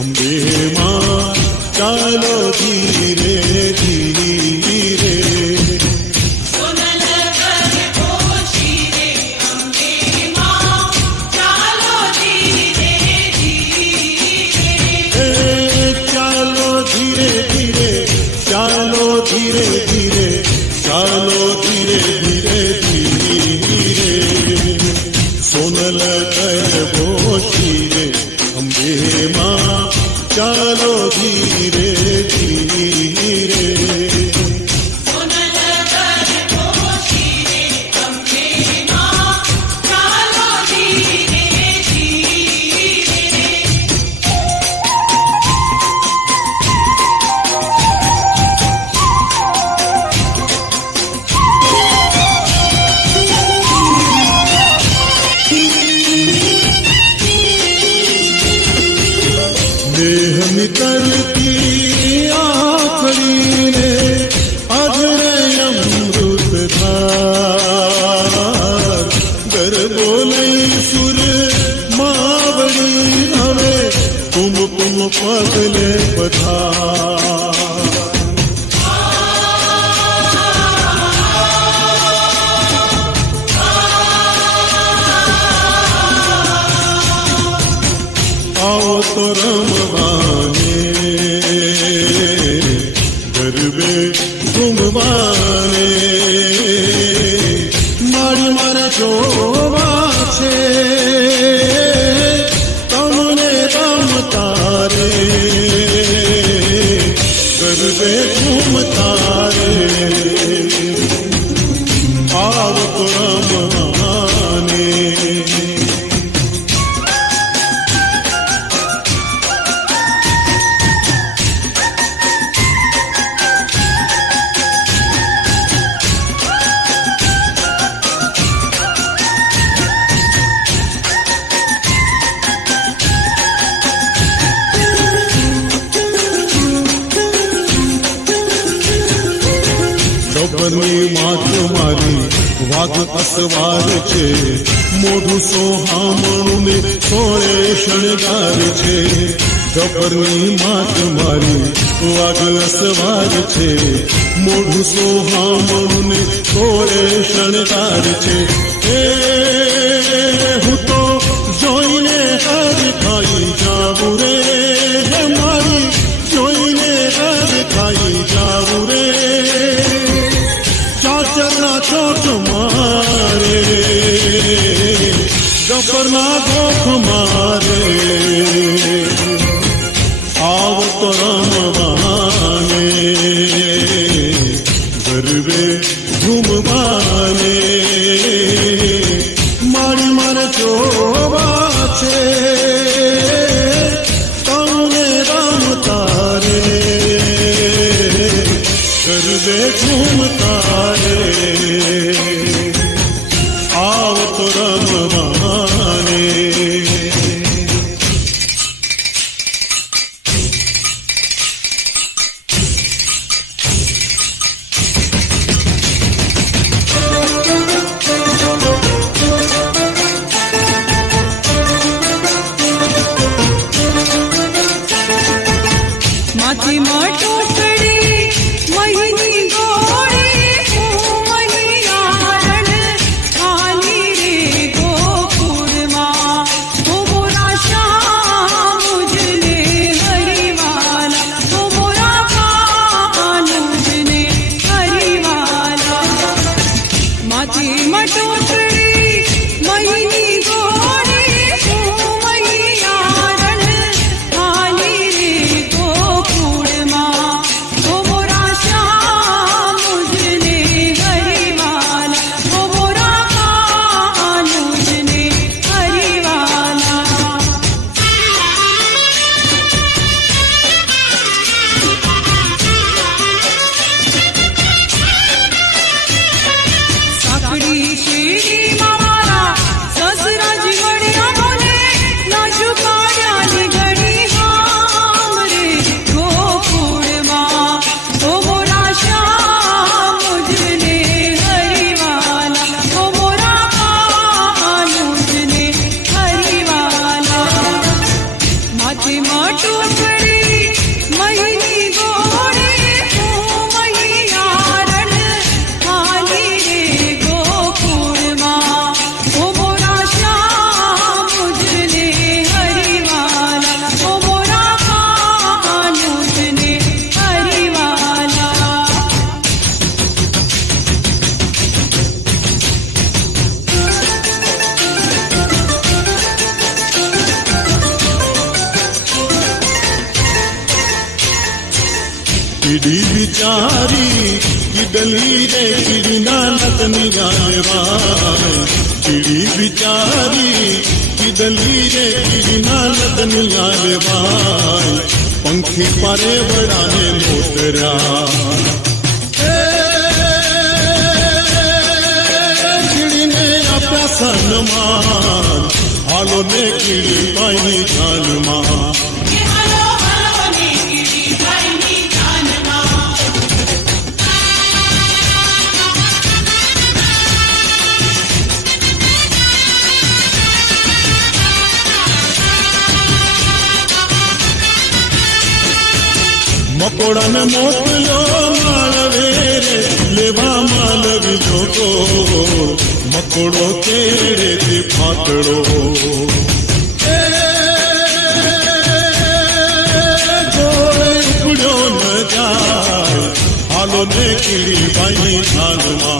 अम्बे माँ चलो धीरे धीरे, सोनल कर पोछी रे अम्बे माँ चलो धीरे धीरे, चलो धीरे धीरे, चलो धीरे धीरे, चलो धीरे धीरे धीरे, सोनल कर पोछी रे अम्बे माँ चलो धीरे धीरे, सोनल कर पोछी रे अम्बे माँ चलो धीरे धीरे। देह मितर की आखरी ने अधर अमृत धार, गर बोले सुर मावड़ी हवे कुम कुम पगले पधार, आओ तो रमवाने गरबे घुमवाने, मारी मारे शोभा छे तमने तम तारे, गरबे घूम तारे, आओ तो रमवाने। ગબ્બરની માત મારી વાઘ અસવાર છે, મોઢું સોહામણું ને સોળે શણગાર છે, ગબ્બરની માત મારી વાઘ અસવાર છે, મોઢું સોહામણું ને સોળે શણગાર છે, હું તો જોઈને હર ખાઈ જાવું રે, મારી જોઈને હર ખાઈ જાવું રે, ચાચરના ચોક મારે ગબ્બરના ગોખ મારે, આવ તો રમવાને ગરબે ઘૂમવાને, મારી મારે જોવા છે તમને રમતા રે, ગરબે ઘૂમતા રે, આવ તો રમવાને। માથી માટો ચડી મહીની ગોળે चिड़ी बिचारी की डली रे चिड़ी नानक निगाले बाई, चिड़ी बिचारी की डली रे चिड़ी नानक निगाले बाई, पंखी पारे बड़ाने मोतरा चिड़ी ने अपना सन्मान हालो ने चिड़ी पाई जान मां, मकोड़ा ने मोकलो मालवे रे लेवा मालवी लोगो, मकोड़ो तेरे ते फातड़ो कोई उड़ो न जाए हालो ने किड़ी बाई जानमा,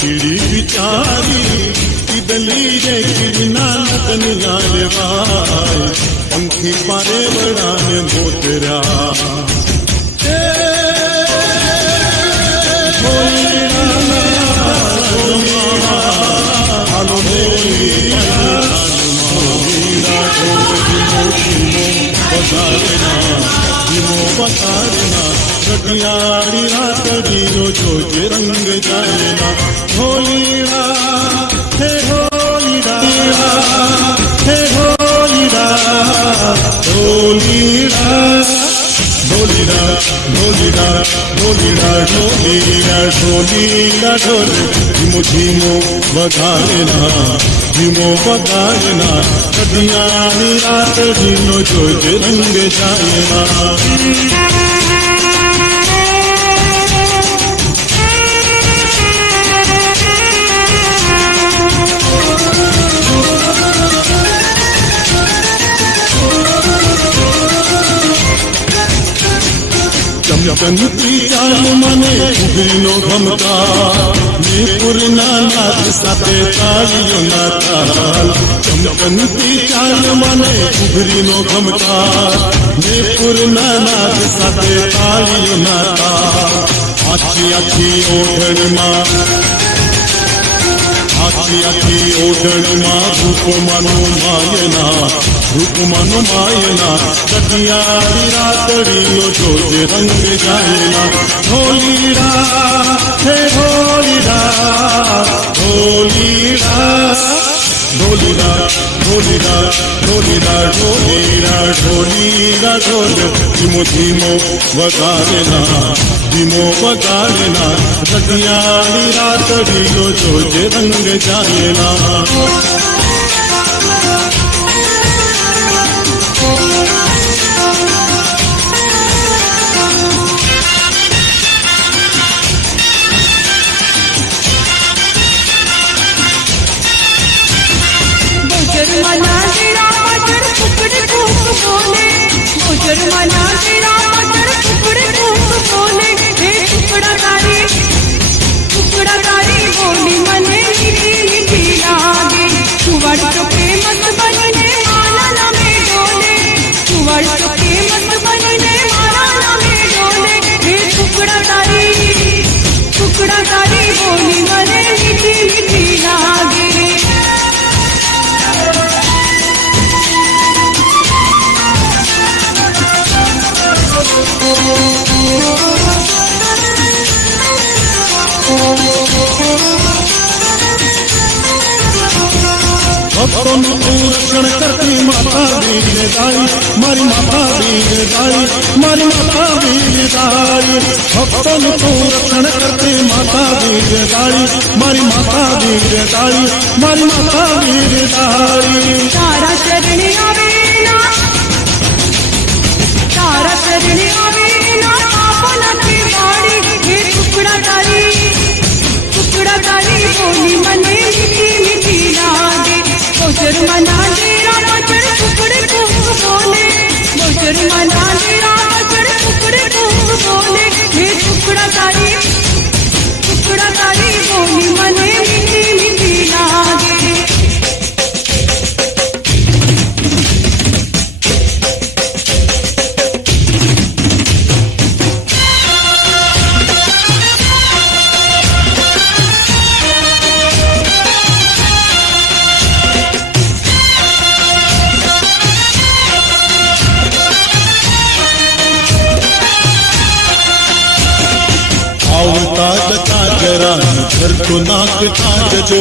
किड़ी बिचारी डली रे चिड़ी नानक निगाले बाई, पंखी पारे बड़ाने मोतरा बतारना कटियारी रातड़ी जो रंग जाएना, होलीरा हे होलीरा हे होलीरा होलीरा ढोलीरा ढोलीरा ढोलीरा ढोलीरा ढोलीरा ढोल धीमो धीमो बगाड़ना धीमो बगाड़ना कटियारी रातड़ी जो रंग जाएना। चमकंती चाल मने उगरिनो घमका ने पुरना नाथ साथे तालियो नाताल, चमकंती चाल मने उगरिनो घमका ने पुरना नाथ साथे तालियो नाताल, आखी आखी ओढ़णमा आखी आखी ओढ़णमा रूप मनो मायना रूप मनो मायना कटियारी रातड़ी जो रंग जाएना, होलीरा हे होलीरा होलीरा ढोलीरा ढोलीरा ढोलीरा ढोलीरा ढोलीरा ढोल धीमो धीमो बगाड़ना धीमो बगाड़ना कटियारी रातड़ी जो रंग जाएना। मना तेरा मटर टुकड़े बोले हे टुकड़ा कारी बोली मने मीठी मीठी लागे, सुवर चुके मत बनने माला में डोले, सुवर चुके मत बनने माला में डोले, हे टुकड़ा कारी बोली मने मीठी मीठी लागे। भक्तों रक्षण करती माता वीर दाई मारी माता वीर दाई मारी माता वीर दाई, भक्तों रक्षण करती माता वीर दाई मारी माता वीर दाई मारी माता वीर दाई। तारा चरण आवेना आपना की बाड़ी हे टुकड़ा कारी बोली मने मीठी मीठी लागे, गोचर मना तेरा मचड़ टुकड़े बोले, गोचर मना तेरा मचड़ टुकड़े बोले, हे टुकड़ा कारी बोली मने मीठी मीठी लागे। तो नाक ताज जो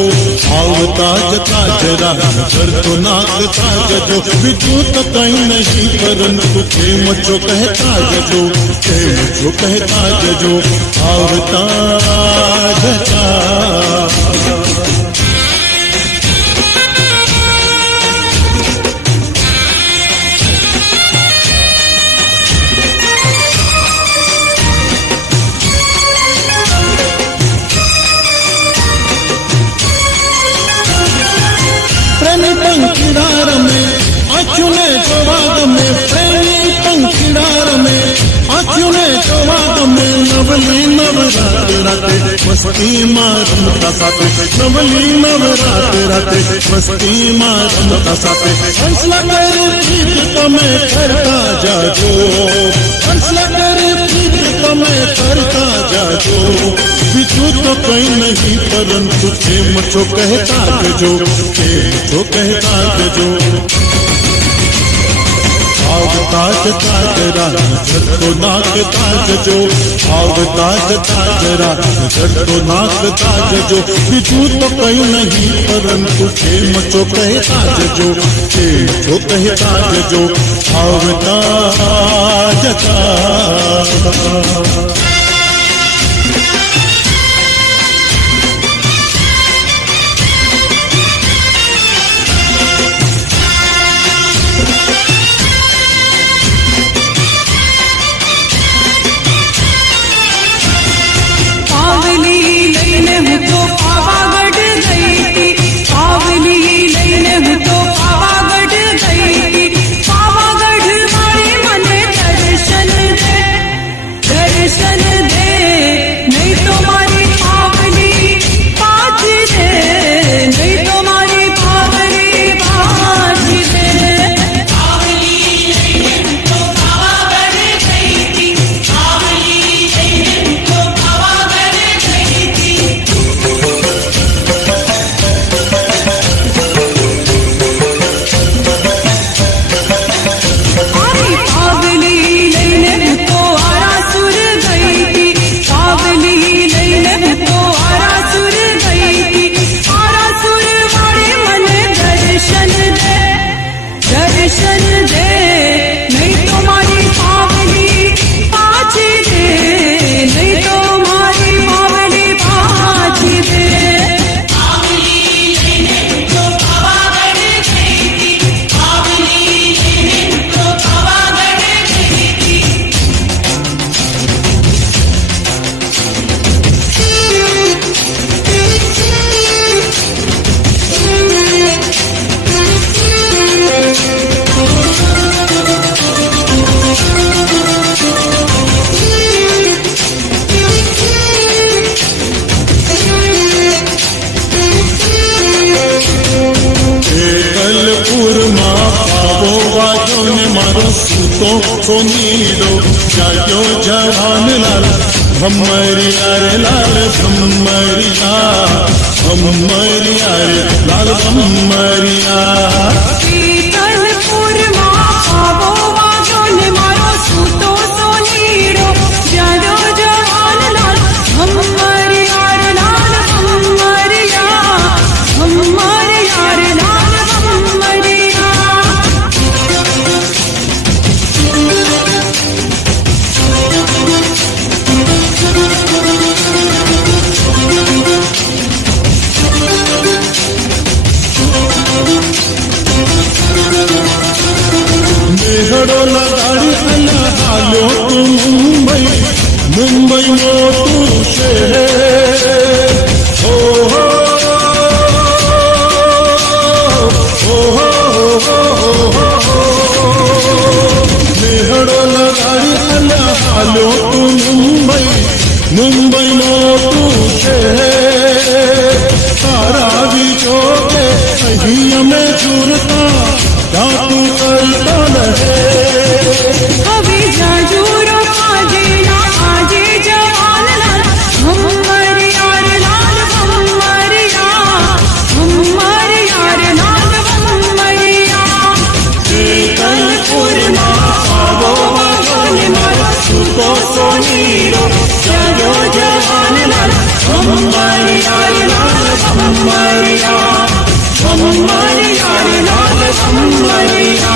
आवताज ताजरा कर तो नाक ताज जो बिजू तो कहीं नहीं परंतु प्रेम जो कहता जो प्रेम जो कहता जो आवताज प्रेमी पंखीदार में अचुने जवाब में प्रेमी पंखीदार में अचुने जवाब में नवली नवरात राते मस्ती मारमता साथे नवली नवरात राते मस्ती मारमता साथे हंसला कर प्रीत तमें करता जाजो हंसला कर प्रीत तमें करता जाजो बिजू तो कहीं नहीं परंतु प्रेम जो कहता जो प्रेम जो कहता जो आवताज ताजरा जड़ तो नाक ताज जो आवताज ताजरा जड़ तो नाक ताज जो बिजू तो कहीं नहीं परंतु प्रेम जो कहता जो प्रेम जो कहता जो आवताज जायो जवान लाल भम्मरिया रे लाल भम्मरिया भम्मरिया रे लाल भम्मरिया मुंबई मोटू शहर हो मेहड़ो लगाड़ी अल्लाह हालो तू मुंबई मोटू शहर तारा भी जोगे सही में जुरता जातू करता रहे कभी जाजूरो आजे ना आजे जवा सम्मरिया रे लाल सम्मरिया।